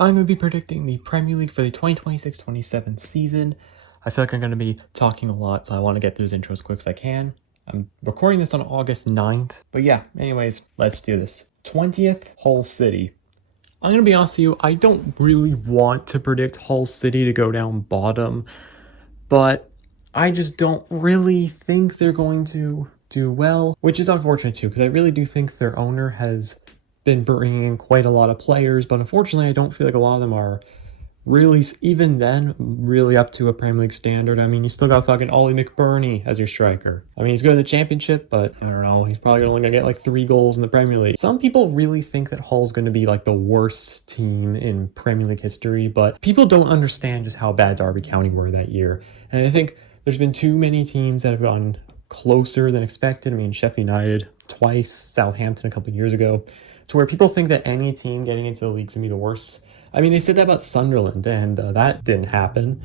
I'm going to be predicting the Premier League for the 2026-27 season. I feel like I'm going to be talking a lot, so I want to get through this intro as quick as I can. I'm recording this on August 9th, but yeah, anyways, let's do this. 20th, Hull City. I'm going to be honest with you, I don't really want to predict Hull City to go down bottom, but I just don't really think they're going to do well, which is unfortunate too, because I really do think their owner has been bringing in quite a lot of players, but unfortunately I don't feel like a lot of them are really, even then, really up to a Premier League standard. I mean, you still got fucking Ollie McBurney as your striker. I mean, he's good in the Championship, but I don't know, he's probably only gonna get like 3 goals in the Premier League. Some people really think that Hull's gonna be like the worst team in Premier League history, but people don't understand just how bad Derby County were that year. And I think there's been too many teams that have gone closer than expected. I mean, Sheffield United twice, Southampton a couple years ago, to where people think that any team getting into the league is going to be the worst. I mean, they said that about Sunderland, and that didn't happen.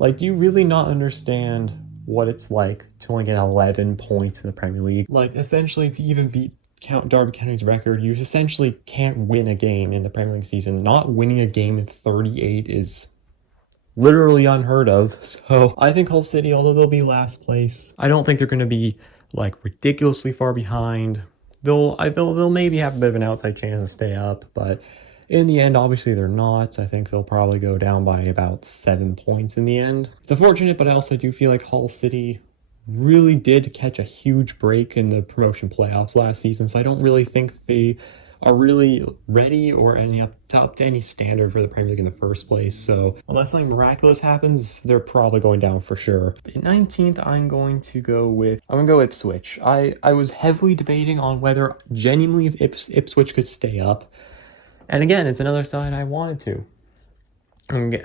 Like, do you really not understand what it's like to only get 11 points in the Premier League? Like, essentially, to even beat Derby County's record, you essentially can't win a game in the Premier League season. Not winning a game in 38 is literally unheard of. So I think Hull City, although they'll be last place, I don't think they're going to be like ridiculously far behind. They'll maybe have a bit of an outside chance to stay up, but in the end, obviously they're not. I think they'll probably go down by about 7 points in the end. It's unfortunate, but I also do feel like Hull City really did catch a huge break in the promotion playoffs last season, so I don't really think they are really ready or up to any standard for the Premier League in the first place. So unless something miraculous happens, they're probably going down for sure. In 19th, I'm going to go Ipswich. I was heavily debating on whether genuinely if Ipswich could stay up. And again, it's another side I wanted to.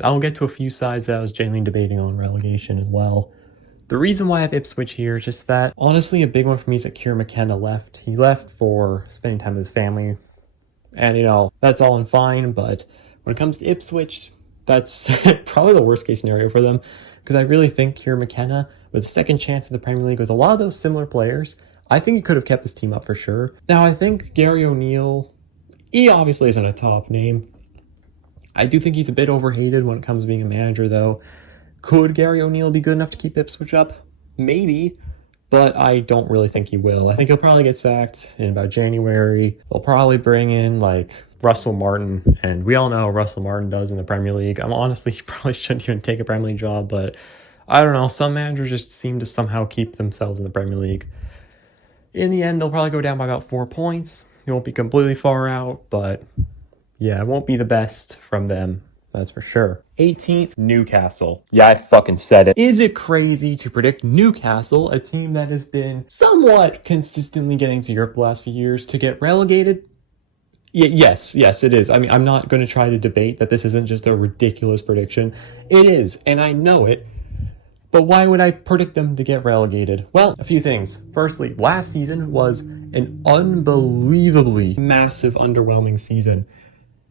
I'll get to a few sides that I was genuinely debating on relegation as well. The reason why I have Ipswich here is just that, honestly, a big one for me is that Kieran McKenna left. He left for spending time with his family. And, you know, that's all and fine. But when it comes to Ipswich, that's probably the worst case scenario for them. Because I really think Kieran McKenna, with a second chance in the Premier League, with a lot of those similar players, I think he could have kept this team up for sure. Now, I think Gary O'Neill, he obviously isn't a top name. I do think he's a bit overhated when it comes to being a manager, though. Could Gary O'Neill be good enough to keep Ipswich up? Maybe, but I don't really think he will. I think he'll probably get sacked in about January. They'll probably bring in, like, Russell Martin, and we all know how Russell Martin does in the Premier League. Honestly, he probably shouldn't even take a Premier League job, but I don't know. Some managers just seem to somehow keep themselves in the Premier League. In the end, they'll probably go down by about 4 points. It won't be completely far out, but yeah, it won't be the best from them. That's for sure. 18th, Newcastle. Yeah, I fucking said it. Is it crazy to predict Newcastle, a team that has been somewhat consistently getting to Europe the last few years, to get relegated? Yes, it is. I mean, I'm not going to try to debate that this isn't just a ridiculous prediction. It is, and I know it. But why would I predict them to get relegated? Well, a few things. Firstly, last season was an unbelievably massive, underwhelming season.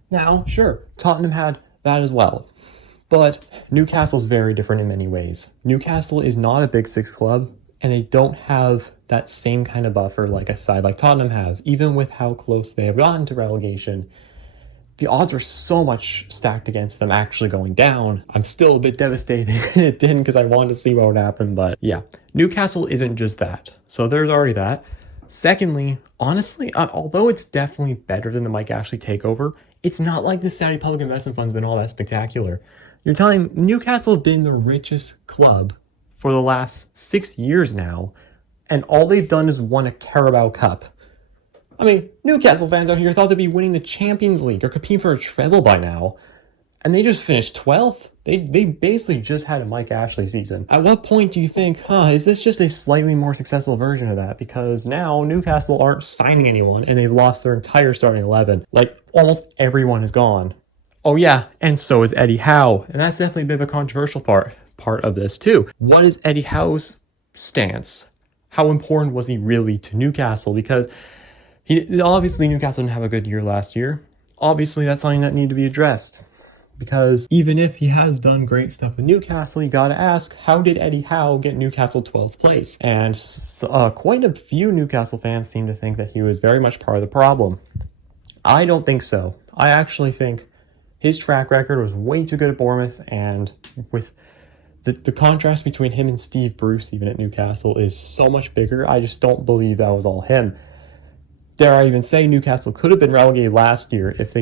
Now, sure, Tottenham had that as well. But Newcastle's very different in many ways. Newcastle is not a Big Six club, and they don't have that same kind of buffer like a side like Tottenham has. Even with how close they have gotten to relegation, the odds are so much stacked against them actually going down. I'm still a bit devastated it didn't, because I wanted to see what would happen, but yeah. Newcastle isn't just that. So there's already that. Secondly, honestly, although it's definitely better than the Mike Ashley takeover, it's not like the Saudi Public Investment Fund's been all that spectacular. You're telling Newcastle have been the richest club for the last 6 years now, and all they've done is won a Carabao Cup. I mean, Newcastle fans out here thought they'd be winning the Champions League or competing for a treble by now, and they just finished 12th. They basically just had a Mike Ashley season. At what point do you think, is this just a slightly more successful version of that? Because now Newcastle aren't signing anyone, and they've lost their entire starting 11. Like, almost everyone is gone. Oh yeah, and so is Eddie Howe. And that's definitely a bit of a controversial part of this too. What is Eddie Howe's stance? How important was he really to Newcastle? Because obviously Newcastle didn't have a good year last year. Obviously that's something that needed to be addressed. Because even if he has done great stuff with Newcastle, you gotta ask, how did Eddie Howe get Newcastle 12th place? And quite a few Newcastle fans seem to think that he was very much part of the problem. I don't think so. I actually think His track record was way too good at Bournemouth, and with the contrast between him and Steve Bruce, even at Newcastle, is so much bigger. I just don't believe that was all him. Dare I even say Newcastle could have been relegated last year if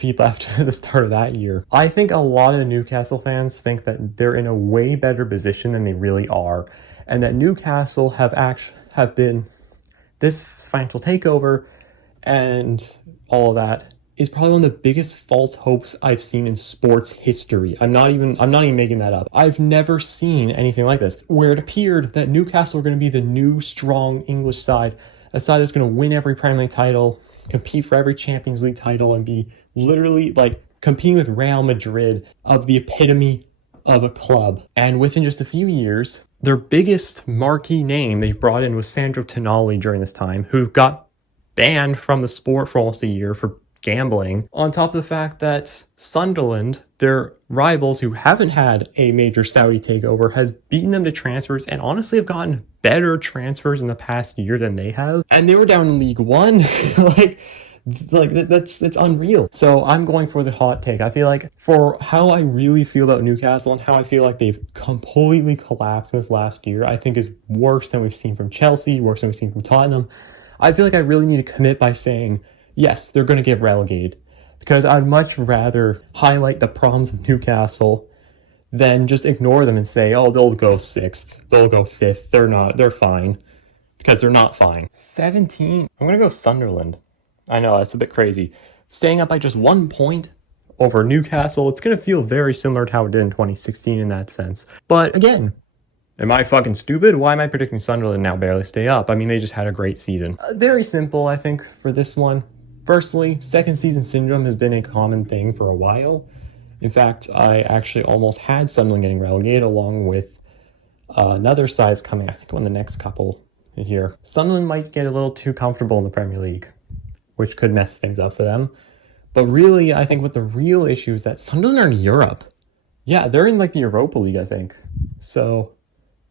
he left at the start of that year. I think a lot of Newcastle fans think that they're in a way better position than they really are, and that Newcastle have been this financial takeover and all of that is probably one of the biggest false hopes I've seen in sports history. I'm not even making that up. I've never seen anything like this, where it appeared that Newcastle were going to be the new strong English side, a side that's going to win every Premier League title, compete for every Champions League title, and be literally like competing with Real Madrid, of the epitome of a club. And within just a few years, their biggest marquee name they brought in was Sandro Tonali during this time, who got banned from the sport for almost a year for gambling, on top of the fact that Sunderland, their rivals who haven't had a major Saudi takeover, has beaten them to transfers and honestly have gotten better transfers in the past year than they have. And they were down in League One. That's unreal. So I'm going for the hot take. I feel like for how I really feel about Newcastle and how I feel like they've completely collapsed in this last year, I think is worse than we've seen from Chelsea, worse than we've seen from Tottenham. I feel like I really need to commit by saying, yes, they're going to get relegated, because I'd much rather highlight the problems of Newcastle than just ignore them and say, oh, they'll go 6th, they'll go 5th, they're fine, because they're not fine. 17, I'm going to go Sunderland. I know, that's a bit crazy. Staying up by just 1 point over Newcastle, it's going to feel very similar to how it did in 2016 in that sense. But again, am I fucking stupid? Why am I predicting Sunderland now barely stay up? I mean, they just had a great season. Very simple, I think, for this one. Firstly, second season syndrome has been a common thing for a while. In fact, I actually almost had Sunderland getting relegated along with another side's coming, I think, on the next couple in here. Sunderland might get a little too comfortable in the Premier League, which could mess things up for them. But really, I think what the real issue is that Sunderland are in Europe. Yeah, they're in like the Europa League, I think. So,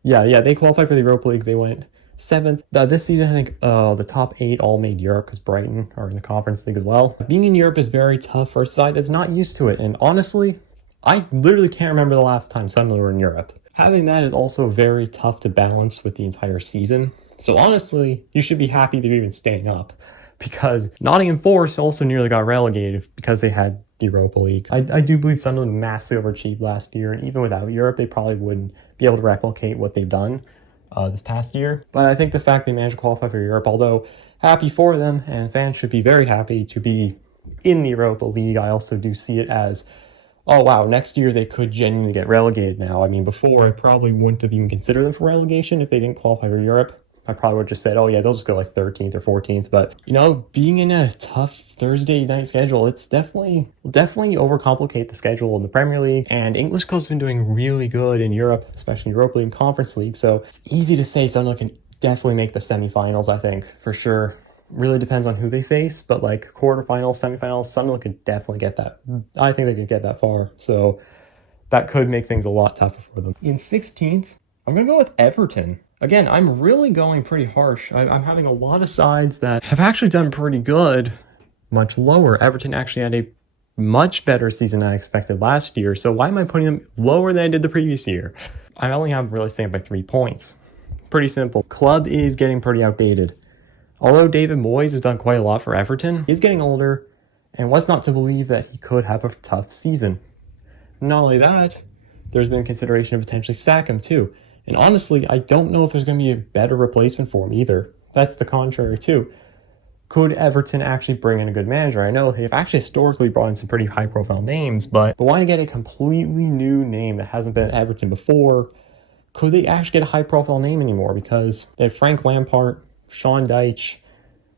yeah, they qualified for the Europa League. They went 7th. This season, I think the top 8 all made Europe because Brighton are in the Conference League as well. Being in Europe is very tough for a side that's not used to it. And honestly, I literally can't remember the last time Sunderland were in Europe. Having that is also very tough to balance with the entire season. So honestly, you should be happy they're even staying up, because Nottingham Forest also nearly got relegated because they had the Europa League. I do believe Sunderland massively overachieved last year, and even without Europe, they probably wouldn't be able to replicate what they've done this past year. But I think the fact they managed to qualify for Europe, although happy for them, and fans should be very happy to be in the Europa League, I also do see it as, oh wow, next year they could genuinely get relegated now. I mean, before I probably wouldn't have even considered them for relegation if they didn't qualify for Europe. I probably would have just said, oh yeah, they'll just go like 13th or 14th. But, you know, being in a tough Thursday night schedule, it's definitely overcomplicate the schedule in the Premier League. And English clubs have been doing really good in Europe, especially Europa League and Conference League. So it's easy to say Sunderland can definitely make the semifinals, I think, for sure. Really depends on who they face, but like quarterfinals, semifinals, Sunderland could definitely get that. I think they could get that far. So that could make things a lot tougher for them. In 16th, I'm going to go with Everton. Again, I'm really going pretty harsh. I'm having a lot of sides that have actually done pretty good, much lower. Everton actually had a much better season than I expected last year. So why am I putting them lower than I did the previous year? I only have really staying by 3 points. Pretty simple. Club is getting pretty outdated. Although David Moyes has done quite a lot for Everton, he's getting older, and what's not to believe that he could have a tough season. Not only that, there's been consideration of potentially sack him too. And honestly, I don't know if there's going to be a better replacement for him either. That's the contrary too. Could Everton actually bring in a good manager? I know they've actually historically brought in some pretty high-profile names, but why not get a completely new name that hasn't been at Everton before? Could they actually get a high-profile name anymore? Because they have Frank Lampard, Sean Dyche,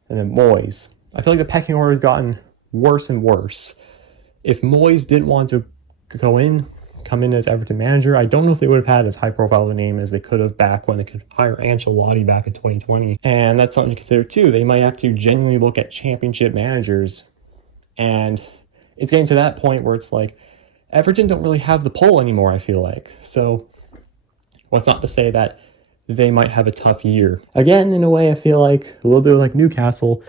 and then Moyes. I feel like the pecking order has gotten worse and worse. If Moyes didn't want to come in as Everton manager, I don't know if they would have had as high profile a name as they could have back when they could hire Ancelotti back in 2020. And that's something to consider too. They might have to genuinely look at championship managers. And it's getting to that point where it's like, Everton don't really have the pull anymore, I feel like. So what's not to say that they might have a tough year. Again, in a way, I feel like a little bit like Newcastle,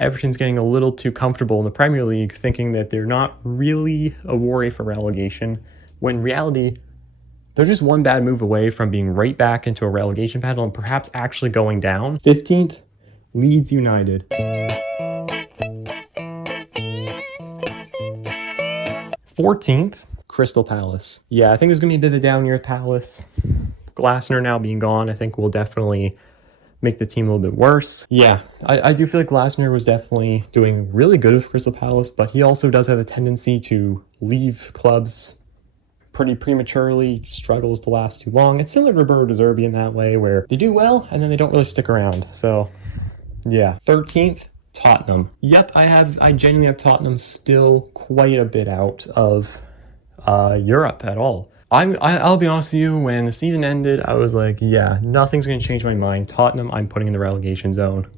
Everton's getting a little too comfortable in the Premier League, thinking that they're not really a worry for relegation, when in reality, they're just one bad move away from being right back into a relegation battle and perhaps actually going down. 15th, Leeds United. 14th, Crystal Palace. Yeah, I think there's going to be a bit of a down year at Palace. Glasner now being gone, I think will definitely make the team a little bit worse. Yeah, I do feel like Glasner was definitely doing really good with Crystal Palace, but he also does have a tendency to leave clubs pretty prematurely, struggles to last too long. It's similar to Roberto De Zerbi in that way, where they do well and then they don't really stick around. So, yeah. 13th, Tottenham. Yep, I genuinely have Tottenham still quite a bit out of Europe at all. I'll be honest with you, when the season ended, I was like, yeah, nothing's going to change my mind. Tottenham, I'm putting in the relegation zone.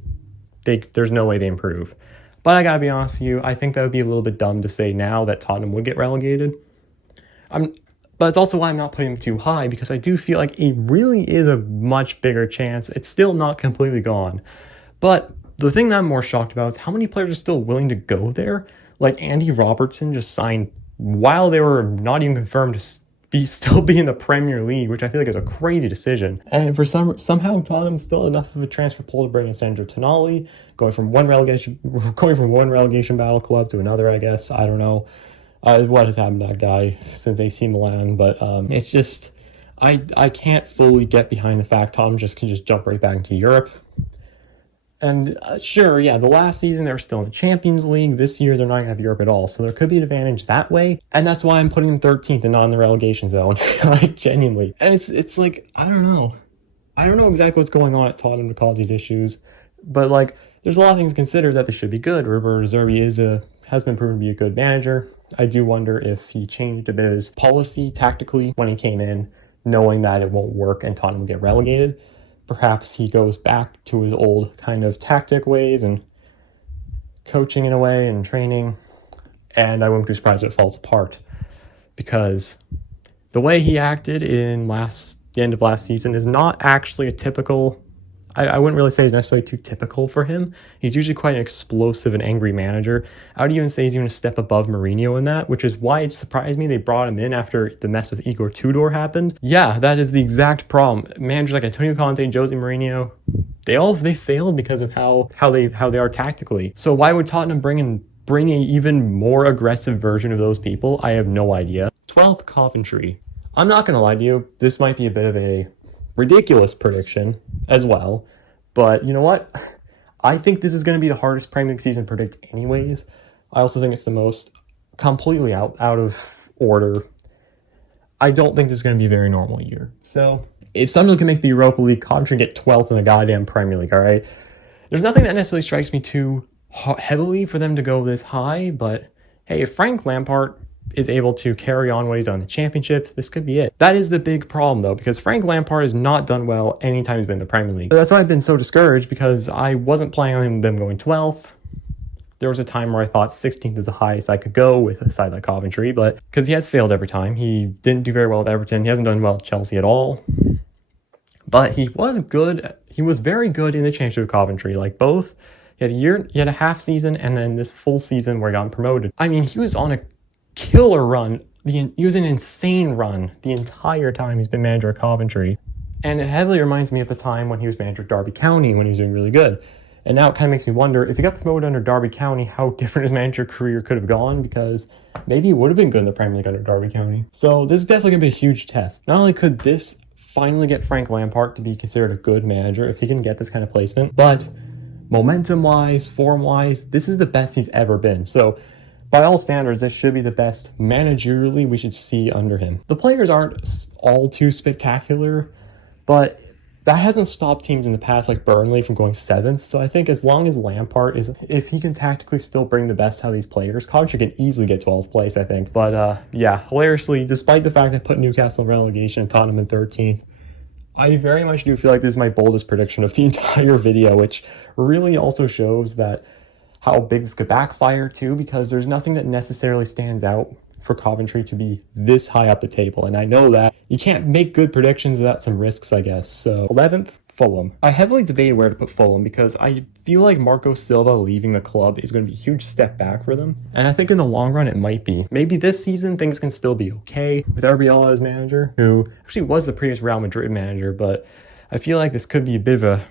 There's no way they improve. But I gotta be honest with you, I think that would be a little bit dumb to say now that Tottenham would get relegated. But it's also why I'm not putting them too high, because I do feel like it really is a much bigger chance. It's still not completely gone. But the thing that I'm more shocked about is how many players are still willing to go there. Like Andy Robertson just signed while they were not even confirmed to still be in the Premier League, which I feel like is a crazy decision. And for somehow Tottenham's still enough of a transfer pool to bring in Sandro Tonali, going from one relegation battle club to another, I guess. I don't know what has happened to that guy since AC Milan, but it's just I can't fully get behind the fact Tottenham can just jump right back into Europe. And sure, yeah, the last season they were still in the Champions League. This year they're not going to have Europe at all. So there could be an advantage that way. And that's why I'm putting them 13th and not in the relegation zone. Like, genuinely. And it's like, I don't know. I don't know exactly what's going on at Tottenham to cause these issues. But, like, there's a lot of things to consider that they should be good. Roberto De Zerbi has been proven to be a good manager. I do wonder if he changed a bit of his policy tactically when he came in, knowing that it won't work and Tottenham will get relegated. Perhaps he goes back to his old kind of tactic ways and coaching in a way and training, and I wouldn't be surprised if it falls apart, because the way he acted in the end of last season is not actually a typical. I wouldn't really say it's necessarily too typical for him. He's usually quite an explosive and angry manager. I would even say he's even a step above Mourinho in that, which is why it surprised me they brought him in after the mess with Igor Tudor happened. Yeah, that is the exact problem. Managers like Antonio Conte, Jose Mourinho, they failed because of how they are tactically. So why would Tottenham bring an even more aggressive version of those people? I have no idea. 12th, Coventry. I'm not going to lie to you, this might be a bit of a ridiculous prediction as well, but you know what? I think this is going to be the hardest Premier League season to predict anyways. I also think it's the most completely out of order. I don't think this is going to be a very normal year. So if Sunderland can make the Europa League, Coventry get 12th in the goddamn Premier League, all right? There's nothing that necessarily strikes me too heavily for them to go this high, but hey, if Frank Lampard is able to carry on what he's done in the Championship, this could be it. That is the big problem, though, because Frank Lampard has not done well anytime he's been in the Premier League. But that's why I've been so discouraged, because I wasn't planning on them going 12th. There was a time where I thought 16th is the highest I could go with a side like Coventry, but because he has failed every time. He didn't do very well at Everton. He hasn't done well at Chelsea at all. But he was good. He was very good in the Championship with Coventry. Like, both. He had a half season, and then this full season where he got promoted. I mean, he was on a killer run. He was an insane run the entire time he's been manager of Coventry. And it heavily reminds me of the time when he was manager of Derby County, when he was doing really good. And now it kind of makes me wonder, if he got promoted under Derby County, how different his manager career could have gone, because maybe he would have been good in the Premier League under Derby County. So this is definitely going to be a huge test. Not only could this finally get Frank Lampard to be considered a good manager if he can get this kind of placement, but momentum-wise, form-wise, this is the best he's ever been. So by all standards, this should be the best managerially we should see under him. The players aren't all too spectacular, but that hasn't stopped teams in the past like Burnley from going 7th. So I think as long as Lampard if he can tactically still bring the best out of these players, Coventry can easily get 12th place, I think. But yeah, hilariously, despite the fact I put Newcastle in relegation and Tottenham in 13th, I very much do feel like this is my boldest prediction of the entire video, which really also shows that how big this could backfire too, because there's nothing that necessarily stands out for Coventry to be this high up the table. And I know that you can't make good predictions without some risks, I guess. So 11th, Fulham. I heavily debated where to put Fulham because I feel like Marco Silva leaving the club is going to be a huge step back for them. And I think in the long run it might be. Maybe this season things can still be okay with Arbeloa as manager, who actually was the previous Real Madrid manager, but I feel like this could be a bit of a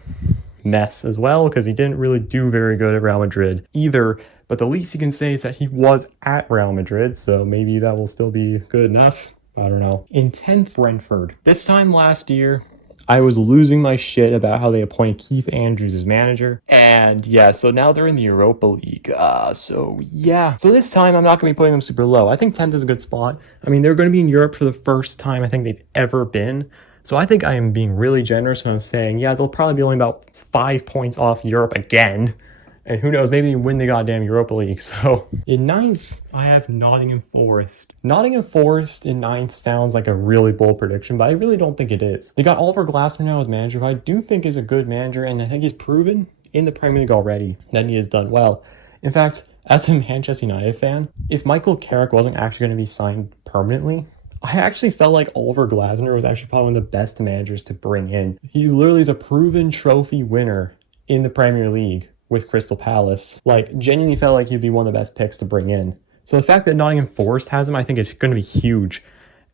mess as well because he didn't really do very good at Real Madrid either. But the least you can say is that he was at Real Madrid, so maybe that will still be good enough. I don't know. In 10th, Brentford. This time last year, I was losing my shit about how they appointed Keith Andrews as manager. And yeah, so now they're in the Europa League. So this time I'm not going to be putting them super low. I think 10th is a good spot. I mean, they're going to be in Europe for the first time I think they've ever been. So I think I am being really generous when I'm saying, yeah, they'll probably be only about 5 points off Europe again. And who knows, maybe they win the goddamn Europa League. So in 9th, I have Nottingham Forest. Nottingham Forest in 9th sounds like a really bold prediction, but I really don't think it is. They got Oliver Glasner now as manager, who I do think is a good manager, and I think he's proven in the Premier League already that he has done well. In fact, as a Manchester United fan, if Michael Carrick wasn't actually going to be signed permanently, I actually felt like Oliver Glasner was actually probably one of the best managers to bring in. He literally is a proven trophy winner in the Premier League with Crystal Palace. Like, genuinely felt like he'd be one of the best picks to bring in. So the fact that Nottingham Forest has him, I think is going to be huge.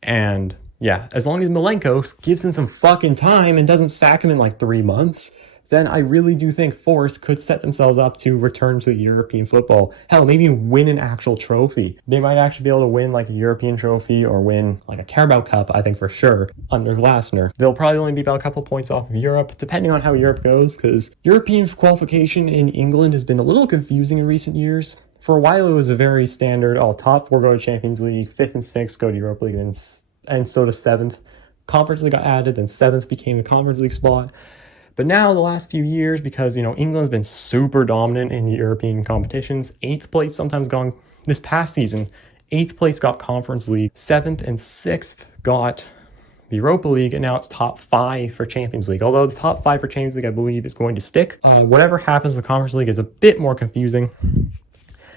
And yeah, as long as Malenko gives him some fucking time and doesn't sack him in like 3 months, then I really do think Forest could set themselves up to return to European football. Hell, maybe win an actual trophy. They might actually be able to win like a European trophy or win like a Carabao Cup, I think for sure, under Glasner. They'll probably only be about a couple points off of Europe, depending on how Europe goes, because European qualification in England has been a little confusing in recent years. For a while, it was a very standard, top 4 go to Champions League, 5th and 6th go to Europa League, and so does 7th. Conference League got added, then 7th became the Conference League spot. But now, the last few years, because, England's been super dominant in European competitions, 8th place sometimes gone this past season, 8th place got Conference League, 7th and 6th got the Europa League, and now it's top 5 for Champions League. Although the top 5 for Champions League, I believe, is going to stick. Whatever happens in the Conference League is a bit more confusing.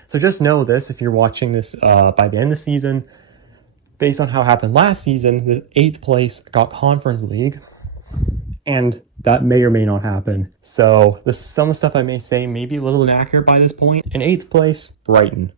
So just know this, if you're watching this by the end of the season, based on how it happened last season, the 8th place got Conference League, and that may or may not happen. So some of the stuff I may say may be a little inaccurate by this point. In 8th place, Brighton.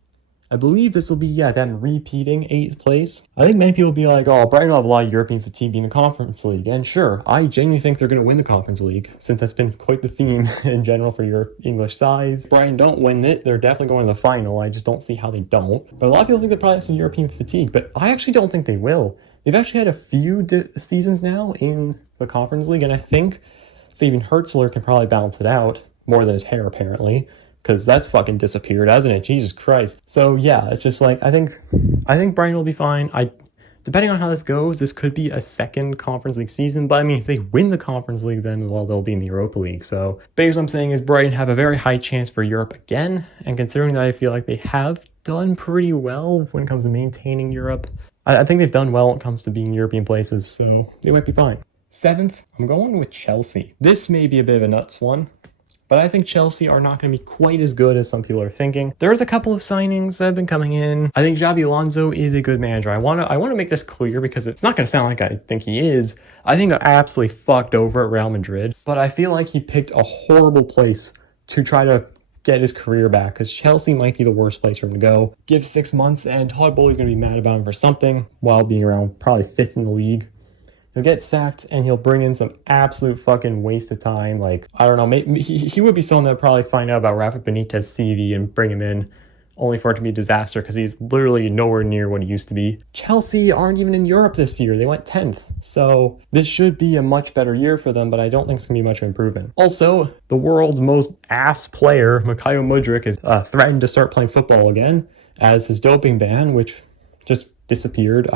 I believe this will be, them repeating 8th place. I think many people will be like, oh, Brighton will have a lot of European fatigue in the Conference League. And sure, I genuinely think they're going to win the Conference League, since that's been quite the theme in general for your English sides. Brighton don't win it, they're definitely going to the final. I just don't see how they don't. But a lot of people think they probably have some European fatigue, but I actually don't think they will. They've actually had a few seasons now in the Conference League, and I think Fabian Hertzler can probably balance it out, more than his hair apparently, because that's fucking disappeared, hasn't it? Jesus Christ. So yeah, it's just like, I think Brighton will be fine. Depending on how this goes, this could be a second Conference League season, but I mean, if they win the Conference League, then, well, they'll be in the Europa League. So basically what I'm saying is Brighton have a very high chance for Europe again, and considering that I feel like they have done pretty well when it comes to maintaining Europe, I think they've done well when it comes to being European places, so they might be fine. 7th, I'm going with Chelsea. This may be a bit of a nuts one, but I think Chelsea are not going to be quite as good as some people are thinking. There's a couple of signings that have been coming in. I think Xabi Alonso is a good manager. I want to make this clear because it's not going to sound like I think he is. I think I absolutely fucked over at Real Madrid, but I feel like he picked a horrible place to try to get his career back, because Chelsea might be the worst place for him to go. Give 6 months and Todd Bowley's going to be mad about him for something while being around probably 5th in the league. He'll get sacked and he'll bring in some absolute fucking waste of time. Like, I don't know, maybe he would be someone that would probably find out about Rafa Benitez's CV and bring him in, only for it to be a disaster because he's literally nowhere near what he used to be. Chelsea aren't even in Europe this year. They went 10th. So this should be a much better year for them, but I don't think it's going to be much of an improvement. Also, the world's most ass player, Mikhail Mudryk, is threatened to start playing football again as his doping ban, which just disappeared.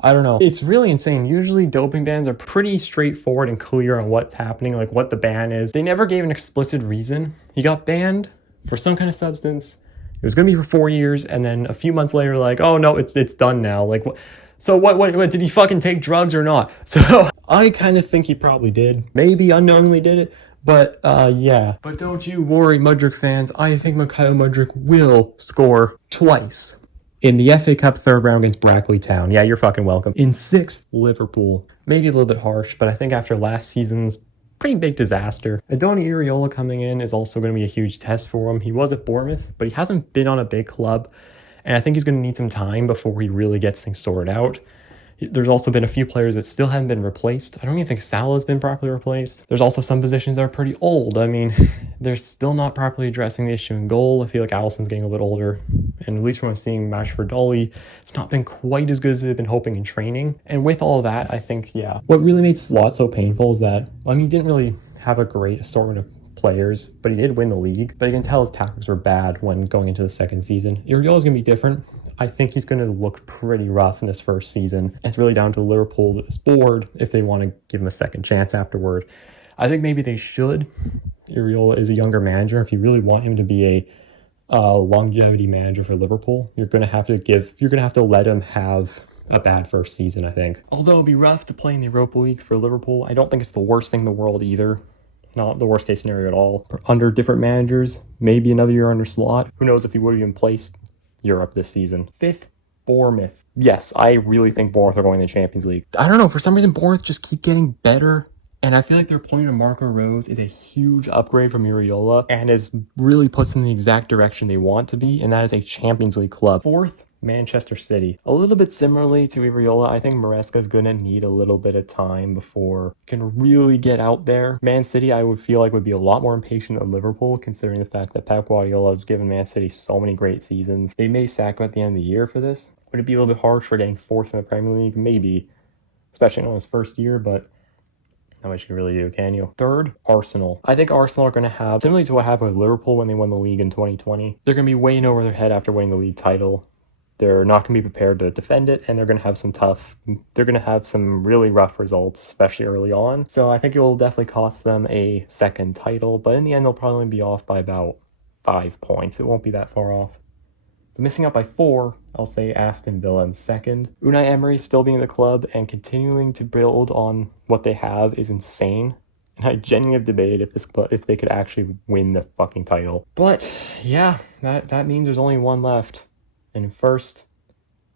I don't know. It's really insane. Usually doping bans are pretty straightforward and clear on what's happening, like what the ban is. They never gave an explicit reason. He got banned for some kind of substance. It was going to be for 4 years, and then a few months later, like, oh no, it's done now. Like, what did he fucking take drugs or not? So I kind of think he probably did. Maybe unknowingly did it, but yeah. But don't you worry, Mudryk fans. I think Mikhail Mudryk will score twice in the FA Cup third round against Brackley Town. Yeah, you're fucking welcome. In 6th, Liverpool. Maybe a little bit harsh, but I think after last season's pretty big disaster. Adoni Iriola coming in is also going to be a huge test for him. He was at Bournemouth, but he hasn't been on a big club, and I think he's going to need some time before he really gets things sorted out. There's also been a few players that still haven't been replaced. I don't even think Salah's been properly replaced. There's also some positions that are pretty old. I mean, they're still not properly addressing the issue in goal. I feel like Alisson's getting a bit older. And at least from what I'm seeing, Rashford Dolly, it's not been quite as good as they've been hoping in training. And with all of that, I think, yeah, what really made Slot so painful is that, I mean, he didn't really have a great assortment of players, but he did win the league. But you can tell his tactics were bad when going into the second season. Iriola's going to be different. I think he's going to look pretty rough in his first season. It's really down to Liverpool's board if they want to give him a second chance afterward. I think maybe they should. Iriola is a younger manager. If you really want him to be a longevity manager for Liverpool, you're going to have to let him have a bad first season, I think. Although it'd be rough to play in the Europa League for Liverpool, I don't think it's the worst thing in the world either. Not the worst case scenario at all. Under different managers, maybe another year under Slot. Who knows if he would have even placed Europe this season. 5th, Bournemouth. Yes, I really think Bournemouth are going to the Champions League. I don't know, for some reason Bournemouth just keep getting better, and I feel like their appointment of Marco Rose is a huge upgrade from Iriola and is really puts in the exact direction they want to be, and that is a Champions League club. 4th, Manchester City. A little bit similarly to Iriola, I think Maresca's going to need a little bit of time before he can really get out there. Man City, I would feel like would be a lot more impatient than Liverpool, considering the fact that Pep Guardiola has given Man City so many great seasons. They may sack him at the end of the year for this. Would it be a little bit harsh for getting 4th in the Premier League? Maybe, especially in his first year, but not much you can really do, can you? 3rd, Arsenal. I think Arsenal are going to have, similarly to what happened with Liverpool when they won the league in 2020, they're going to be way in over their head after winning the league title. They're not going to be prepared to defend it, and they're going to have some really rough results, especially early on. So I think it will definitely cost them a second title, but in the end, they'll probably be off by about 5 points. It won't be that far off. But missing out by 4, I'll say Aston Villa in second. Unai Emery still being in the club and continuing to build on what they have is insane. And I genuinely have debated if they could actually win the fucking title. But yeah, that means there's only one left. And first,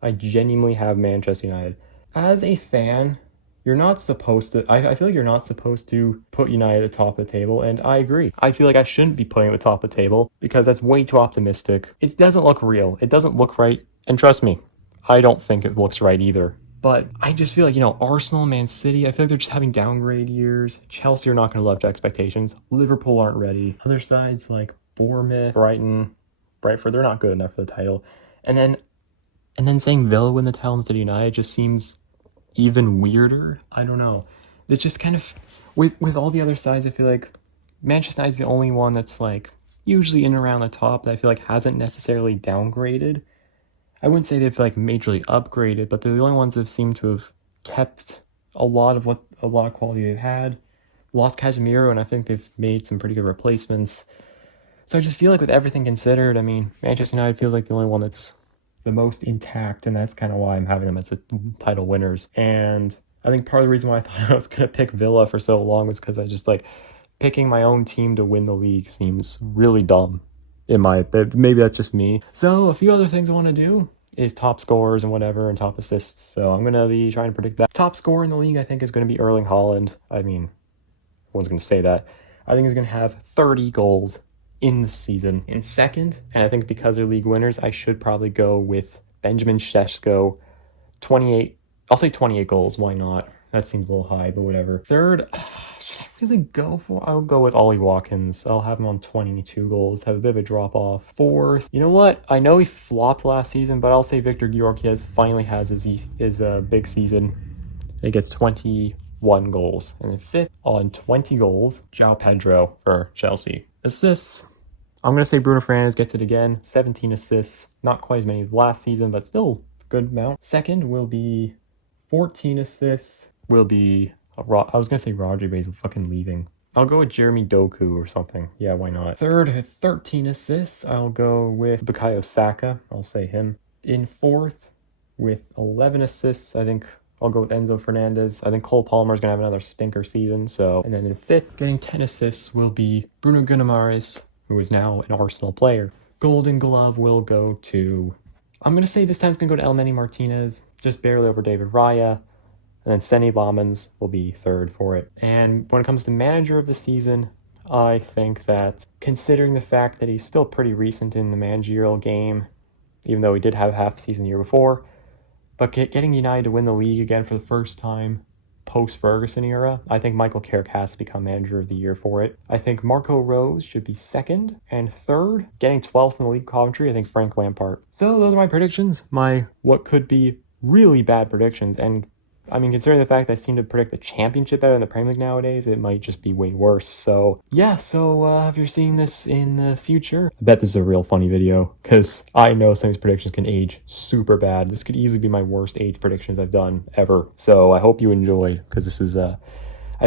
I genuinely have Manchester United. As a fan, you're not supposed to... I feel like you're not supposed to put United at the top of the table, and I agree. I feel like I shouldn't be putting it at the top of the table, because that's way too optimistic. It doesn't look real. It doesn't look right. And trust me, I don't think it looks right either. But I just feel like, Arsenal, Man City, I feel like they're just having downgrade years. Chelsea are not going to live up to expectations. Liverpool aren't ready. Other sides like Bournemouth, Brighton, Brentford, they're not good enough for the title. And then saying Villa win the title instead of United just seems even weirder. I don't know. It's just kind of, with all the other sides, I feel like Manchester United's the only one that's like usually in and around the top that I feel like hasn't necessarily downgraded. I wouldn't say they've like majorly upgraded, but they're the only ones that seem to have kept a lot of quality they've had. Lost Casemiro, and I think they've made some pretty good replacements. So I just feel like with everything considered, I mean, Manchester United feels like the only one that's the most intact, and that's kind of why I'm having them as the title winners. And I think part of the reason why I thought I was going to pick Villa for so long was because I just like picking my own team to win the league seems really dumb. Maybe that's just me. So a few other things I want to do is top scorers and whatever, and top assists. So I'm going to be trying to predict that. Top scorer in the league, I think, is going to be Erling Haaland. I mean, no one's going to say that. I think he's going to have 30 goals in the season. In second, and I think because they're league winners, I should probably go with Benjamin Šeško. 28, I'll say 28 goals, why not? That seems a little high, but whatever. Third, should I really go for? I'll go with Ollie Watkins. I'll have him on 22 goals, have a bit of a drop off. Fourth, you know what? I know he flopped last season, but I'll say Victor Gyökeres finally has his big season. He gets 21 goals. And then fifth, on 20 goals, João Pedro for Chelsea. Assists, I'm going to say Bruno Fernandes gets it again. 17 assists. Not quite as many as last season, but still a good amount. Second will be 14 assists. Will be... I was going to say Rodri, but he's fucking leaving. I'll go with Jeremy Doku or something. Yeah, why not? Third, 13 assists. I'll go with Bukayo Saka. I'll say him. In fourth, with 11 assists, I think I'll go with Enzo Fernandez. I think Cole Palmer's going to have another stinker season. And then in fifth, getting 10 assists will be Bruno Guimaraes, who is now an Arsenal player. Golden Glove will go to... I'm going to say this time it's going to go to Elmeny Martinez, just barely over David Raya. And then Senny Lamans will be third for it. And when it comes to manager of the season, I think that considering the fact that he's still pretty recent in the managerial game, even though he did have half season the year before, but getting United to win the league again for the first time post-Ferguson era, I think Michael Carrick has to become manager of the year for it. I think Marco Rose should be second, and third, getting 12th in the league Coventry, I think Frank Lampard. So those are my predictions, my what could be really bad predictions, and I mean, considering the fact that I seem to predict the championship better than the Premier League nowadays, it might just be way worse. So, yeah, if you're seeing this in the future, I bet this is a real funny video, because I know some of these predictions can age super bad. This could easily be my worst age predictions I've done ever. So I hope you enjoyed, because this is, I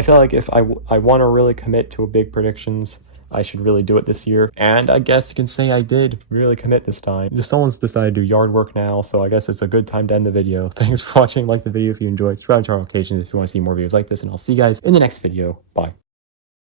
feel like if I want to really commit to a big predictions, I should really do it this year. And I guess you can say I did really commit this time. Just someone's decided to do yard work now, so I guess it's a good time to end the video. Thanks for watching. Like the video if you enjoyed. Subscribe to our notifications if you want to see more videos like this, and I'll see you guys in the next video. Bye.